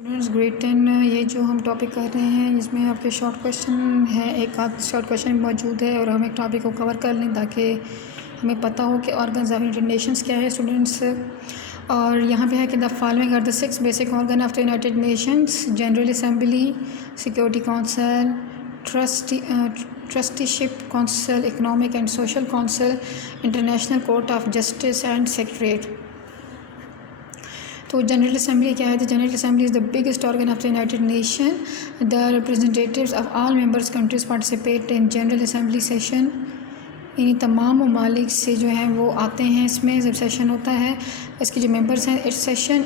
Students grade 10 ये जो हम टॉपिक कर रहे हैं इसमें आपके शॉर्ट क्वेश्चन है, एक आध शॉर्ट क्वेश्चन मौजूद है और हम एक टॉपिक को कवर कर लें ताकि हमें पता हो कि ऑर्गन्स ऑफ यूनाइटेड नेशंस क्या है स्टूडेंट्स। और यहाँ पे है कि the following are the 6 basic organ of the United Nations: General Assembly, Security Council, Trusteeship Council, Economic and Social Council, International Court of Justice and Secretariat. तो जनरल असेंबली क्या है? The General Assembly is the biggest organ of the United Nation. The representatives of all members countries participate in General Assembly session. यानी तमाम ममालिक से जो है वो आते हैं इसमें जब सेशन होता है। इसके जो मेंबर्स हैं, it's session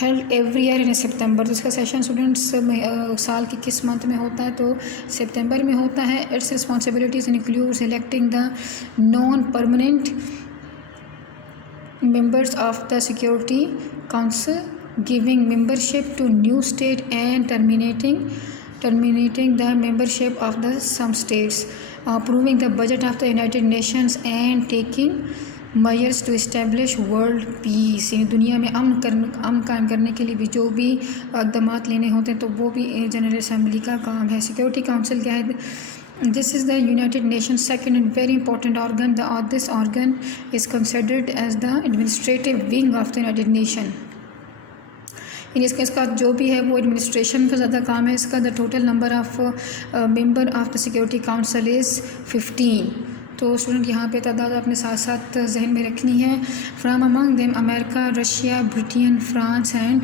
held every year in September. तो इसका सेशन स्टूडेंट्स साल के किस मंथ में होता है? तो सितंबर में होता है। It's responsibilities include electing the non permanent members of the Security Council, giving membership to new state and terminating the membership of the some states, approving the budget of the United Nations and taking measures to establish world peace। यानी दुनिया में अमन कायम करने के लिए भी जो भी इक़दाम लेने होते हैं तो वो भी जनरल असेंबली का काम है। सिक्योरिटी काउंसिल क्या है? This is the United Nations second and very important organ. This organ is considered as the administrative wing of the United Nation. इसका जो भी है वो एडमिनिस्ट्रेशन का ज़्यादा काम है इसका। The total number of member of the security council is 15। तो स्टूडेंट यहाँ पे तादाद अपने साथ साथ जहन में रखनी है। From among them America, Russia, Britain, France and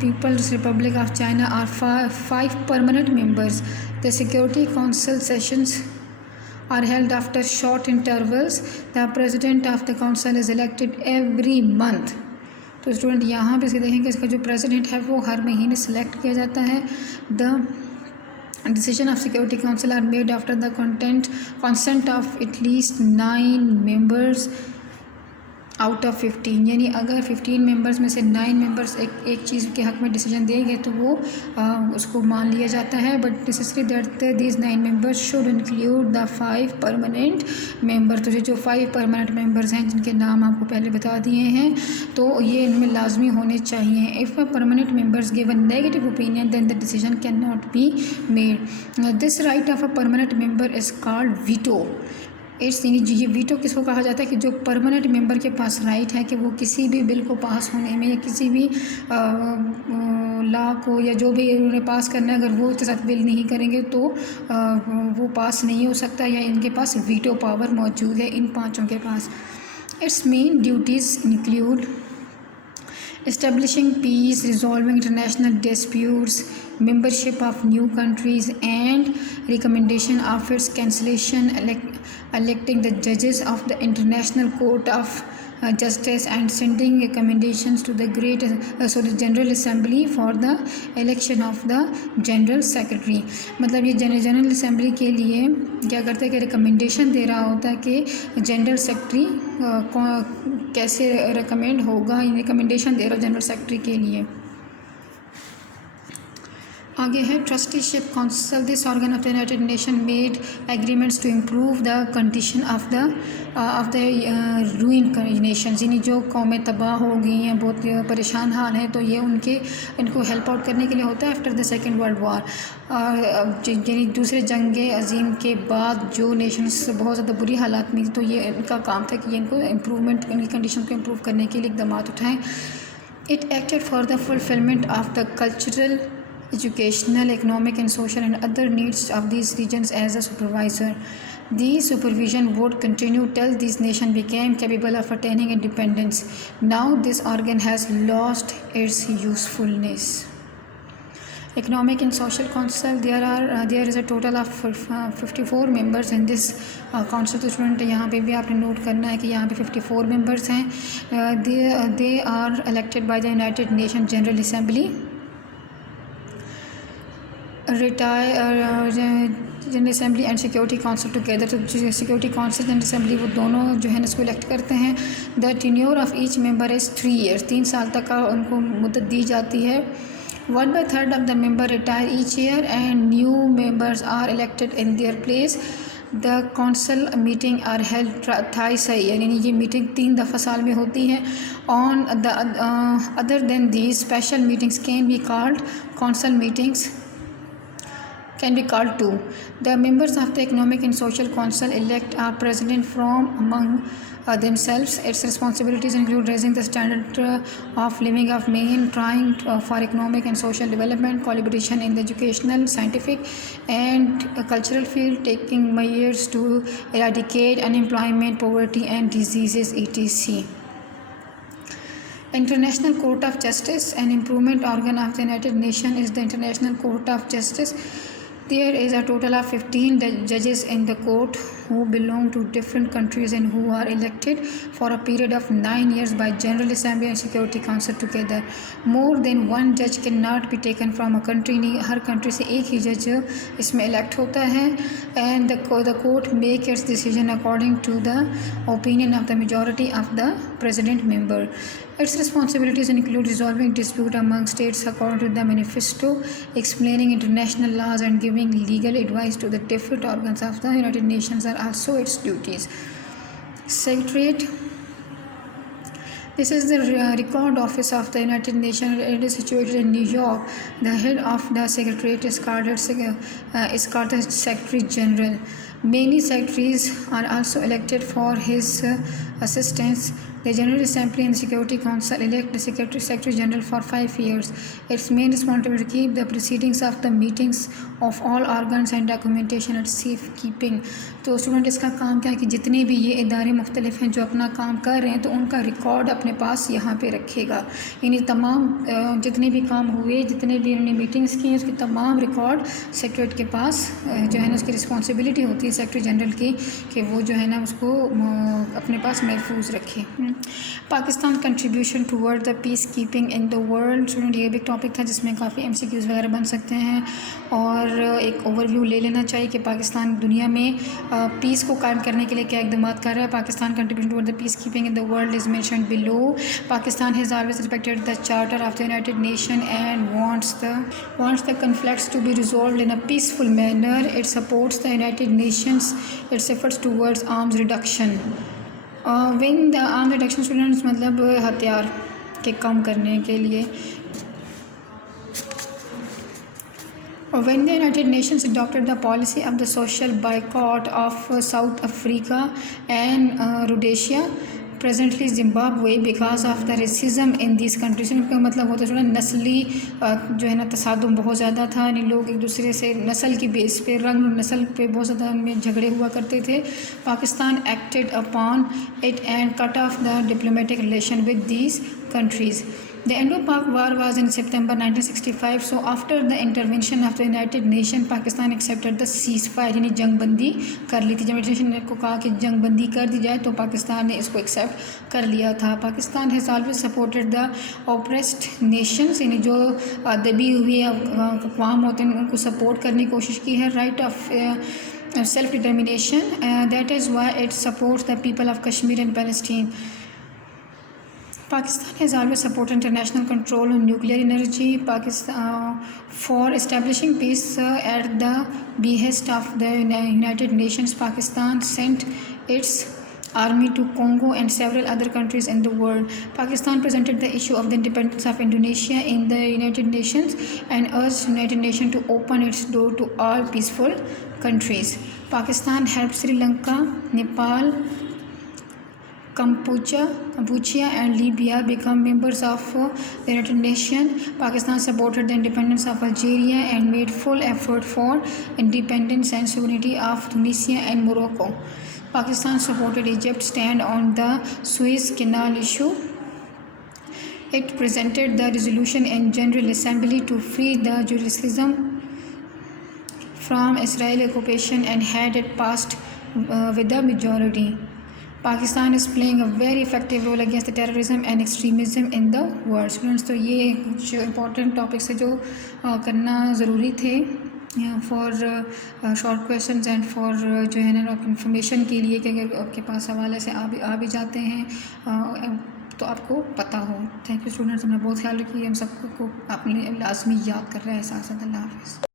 People's Republic of China are five permanent members. The Security Council sessions are held after short intervals. The president of the council is elected every month. तो स्टूडेंट यहाँ पे देखें कि इसका जो प्रेसिडेंट है वो हर महीने सेलेक्ट किया जाता है। The decision of Security Council are made after the consent of at least 9 members out of 15। यानी अगर 15 मेंबर्स में से 9 मेंबर्स एक चीज़ के हक़ में डिसीजन देंगे तो वो उसको मान लिया जाता है। But necessary that these 9 members should include the 5 permanent member. तो जो 5 परमानेंट मेंबर्स हैं जिनके नाम आपको पहले बता दिए हैं तो ये इनमें लाजमी होने चाहिए। If a permanent members give a negative opinion then the decision can not be made. This right of a permanent member is called veto. ये वीटो किसको कहा जाता है? कि जो परमानेंट मेंबर के पास राइट है कि वो किसी भी बिल को पास होने में या किसी भी लॉ को या जो भी उन्हें पास करना है, अगर वो उसके साथ बिल नहीं करेंगे तो वो पास नहीं हो सकता या इनके पास वीटो पावर मौजूद है इन पांचों के पास। Its main duties include establishing peace, resolving international disputes, membership of new countries and recommendation of its cancellation, electing the judges of the International Court of Justice and sending recommendations to the General Assembly for the election of the General Secretary। मतलब ये general assembly के लिए क्या करता है कि रिकमेंडेशन दे रहा होता है कि जनरल सेक्रेटरी कैसे रिकमेंड होगा, रिकमेंडेशन दे रहा जनरल सेक्रेटरी के लिए। आगे है trusteeship council. This organ of the United nation made agreements to improve the condition of the ruin nations. यानी जो कौमें तबाह हो गई हैं, बहुत परेशान हाल हैं, तो ये इनको हेल्प आउट करने के लिए होता है after the second world war. यानी दूसरे जंग अजीम के बाद जो नेशंस बहुत ज़्यादा बुरी हालात में, तो ये इनका काम था कि इनको इम्प्रूवमेंट, इनकी कंडीशन को इम्प्रूव करने के लिए इक़दाम उठाएँ। It acted for the fulfilment of the cultural, educational, economic and social and other needs of these regions as a supervisor. These supervision would continue till these nations became capable of attaining independence. Now this organ has lost its usefulness. Economic and Social Council, there is a total of 54 members in this council। तो स्टूडेंट यहाँ पे भी आपने नोट करना है कि यहाँ पे 54 मेंबर्स हैं। they are elected by the United Nations General Assembly। General assembly and security council together. तो सिक्योरिटी काउंसिल जनरल असेंबली वो दोनों जो है इसको इलेक्ट करते हैं। The tenure of each member is 3 years। 3 साल तक का उनको मुद्दत दी जाती है। 1/3 of the member retire each year and new members are elected in their place। The council meeting are held thrice a year, यानी ये मीटिंग 3 दफ़ा साल में होती है. On the other then these special meetings can be called council meetings can be called too. The members of the Economic and Social Council elect a president from among themselves. Its responsibilities include raising the standard of living of men, trying for economic and social development, collaboration in the educational, scientific, and cultural field, taking measures to eradicate unemployment, poverty, and diseases, etc. International Court of Justice, an improvement organ of the United Nations, is the International Court of Justice. There is a total of 15 judges in the court who belong to different countries and who are elected for a period of 9 years by General Assembly and Security Council together. More than one judge cannot be taken from a country. नहीं हर country से एक ही जज इसमें elect होता है. And the court make its decision according to the opinion of the majority of the president member. Its responsibilities include resolving dispute among states according to the manifesto, explaining international laws, and giving legal advice to the different organs of the United Nations are also its duties. Secretariat. This is the record office of the United Nations. It is situated in New York. The head of the Secretariat is called the Secretary General. Many secretaries are also elected for his assistance. The General Assembly and the Security Council elect the Secretary General for 5 years. Its main responsibility is to keep the proceedings of the meetings of all organs and documentation at safe keeping. तो स्टूडेंट इसका काम क्या है कि जितने भी ये इदारे मुख्तलिफ हैं जो अपना काम कर रहे हैं तो उनका रिकॉर्ड अपने पास यहाँ पे रखेगा. यानी तमाम जितने भी काम हुए, जितने भी उन्होंने मीटिंग्स की हैं, उसकी तमाम रिकॉर्ड सेक्रेटरीट के पास जो है ना उसकी रिस्पॉन्सिबिलिटी होती है सेक्रेटरी जनरल की कि वो जो है ना उसको अपने पास महफूज रखे. Pakistan contribution toward the peace keeping in the world. Student ये भी टॉपिक था जिसमें काफ़ी MCQs वगैरह बन सकते हैं और एक ओवरव्यू ले लेना चाहिए कि पाकिस्तान दुनिया में पीस को कायम करने के लिए क्या इकदाम कर रहा है. Pakistan contribution toward the peace keeping in the world is mentioned below. Pakistan has always respected the charter of the United nation and wants the conflicts to be resolved in a peaceful manner. It supports the United Nations its efforts towards arms reduction. When the arms reduction students मतलब हथियार के कम करने के लिए. When the United Nations adopted the policy of the social boycott of South Africa and Rhodesia, presently Zimbabwe, because of the racism in these countries. इनका मतलब होता है नस्ली जो है ना तसादुम बहुत ज़्यादा था. यानी लोग एक दूसरे से नस्ल की बेस पे, रंग नस्ल पे बहुत ज़्यादा में झगड़े हुआ करते थे. Pakistan acted upon it and cut off the diplomatic relation with these countries. The Indo-Pak War was in September 1965. So after the intervention of the United Nations, Pakistan accepted the ceasefire. यानी जंगबंदी कर ली थी. जब यूनाइटेड नेशन ने को कहा कि जंगबंदी कर दी जाए तो पाकिस्तान ने इसको एक्सेप्ट कर लिया था. Pakistan has always supported the oppressed Nations. यानी जो दबी हुई अक़वाम होते हैं उनको सपोर्ट करने की कोशिश की है. Right of self determination. That is why it supports the people of Kashmir and Palestine. Pakistan has always supported international control on nuclear energy. Pakistan for establishing peace at the behest of the United Nations. Pakistan sent its army to Congo and several other countries in the world. Pakistan presented the issue of the independence of Indonesia in the United Nations and urged United Nations to open its door to all peaceful countries. Pakistan helped Sri Lanka, Nepal, Cambodia and Libya become members of the United Nations. Pakistan supported the independence of Algeria and made full effort for independence and sovereignty of Tunisia and Morocco. Pakistan supported Egypt's stand on the Suez Canal issue. It presented the resolution in General Assembly to free the Jerusalem from Israeli occupation and had it passed with a majority. Pakistan is playing a very effective role against the terrorism and extremism in the world. Students, तो ये कुछ important topics है जो करना ज़रूरी थे for short questions and for जो है ना इंफॉर्मेशन के लिए कि अगर आपके पास हवाले से आ भी जाते हैं तो आपको पता हो. Thank you students. हमने बहुत ख्याल रखिए. हम सबको आपने लाजमी याद कर रहा है. साथ साथ अल्लाह हाफ़िज़.